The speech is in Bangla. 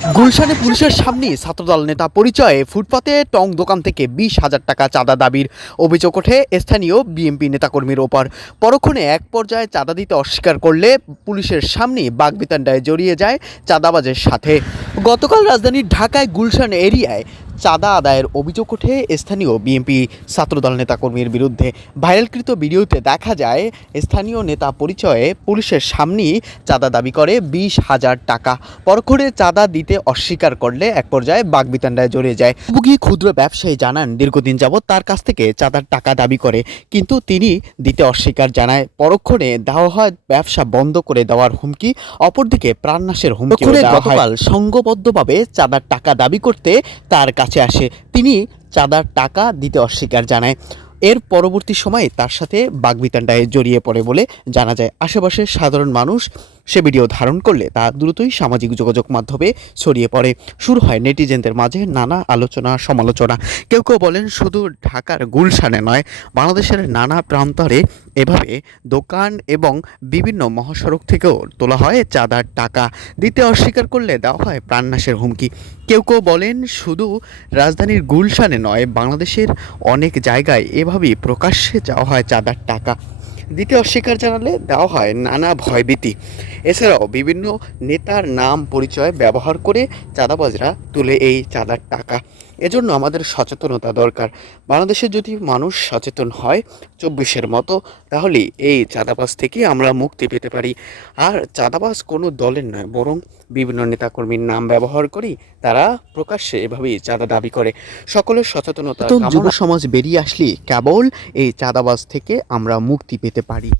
গুলশানে পুলিশের সামনে ছাত্রদল নেতা পরিচয়ে ফুটপাতে টং দোকান থেকে 20,000 টাকা চাঁদা দাবির অভিযোগ ওঠে স্থানীয় বিএনপি নেতাকর্মীর ওপর। পরক্ষণে এক পর্যায়ে চাঁদা দিতে অস্বীকার করলে পুলিশের সামনে বাগবিতণ্ডায় জড়িয়ে যায় চাঁদাবাজের সাথে। গতকাল রাজধানীর ঢাকায় গুলশান এরিয়ায় চাঁদা আদায়ের অভিযোগ ওঠে স্থানীয় বিএনপি ছাত্রদল নেতাকর্মীর বিরুদ্ধে। ভাইরালকৃত ভিডিওতে দেখা যায় স্থানীয় নেতা পরিচয়ে পুলিশের সামনেই চাঁদা দাবি করে 20,000 টাকা। পরক্ষণে চাঁদা দিতে অস্বীকার করলে এক পর্যায়ে বাগবিতণ্ডায় জড়িয়ে যায়। ভুগী ক্ষুদ্র ব্যবসায়ী জানান, দীর্ঘদিন যাবৎ তার কাছ থেকে চাঁদার টাকা দাবি করে, কিন্তু তিনি দিতে অস্বীকার জানায়। পরক্ষণে দেওয়া হয় ব্যবসা বন্ধ করে দেওয়ার হুমকি, অপরদিকে প্রাণনাশের হুমকি। গতকাল সংঘবদ্ধভাবে চাঁদার টাকা দাবি করতে তার কাছে আসে, তিনি চাঁদার টাকা দিতে অস্বীকার জানায়। এর পরবর্তী সময়ে তার সাথে বাগবিতণ্ডায় জড়িয়ে পড়ে বলে জানা যায়। আশেপাশের সাধারণ মানুষ সে ভিডিও ধারণ করলে তা দ্রুতই সামাজিক যোগাযোগ মাধ্যমে ছড়িয়ে পড়ে। শুরু হয় নেটিজেনদের মাঝে নানা আলোচনা সমালোচনা। কেউ কেউ বলেন, শুধু ঢাকার গুলশানে নয়, বাংলাদেশের নানা প্রান্তরে এভাবে দোকান এবং বিভিন্ন মহাসড়ক থেকেও তোলা হয় চাঁদার টাকা। দিতে অস্বীকার করলে দেওয়া হয় প্রাণনাশের হুমকি। কেউ কেউ বলেন, শুধু রাজধানীর গুলশানে নয়, বাংলাদেশের অনেক জায়গায় এভাবেই প্রকাশ্যে চাওয়া হয় চাঁদার টাকা। দিতে অস্বীকার জানালে দেওয়া হয় নানা ভয়ভীতি। এছাড়াও বিভিন্ন নেতার নাম পরিচয় ব্যবহার করে চাঁদাবাজরা তুলে এই চাঁদার টাকা। এজন্য আমাদের সচেতনতা দরকার। বাংলাদেশে যদি মানুষ সচেতন হয় 24-এর মতো, তাহলে এই চাঁদাবাজ থেকে আমরা মুক্তি পেতে পারি। আর চাঁদাবাজ কোনো দলের নয়, বরং বিভিন্ন নেতাকর্মীর নাম ব্যবহার করেই তারা প্রকাশ্যে এভাবেই চাঁদা দাবি করে। সকলের সচেতনতা, যুব সমাজ বেরিয়ে আসলে কেবল এই চাঁদাবাজ থেকে আমরা মুক্তি পেতে পারি।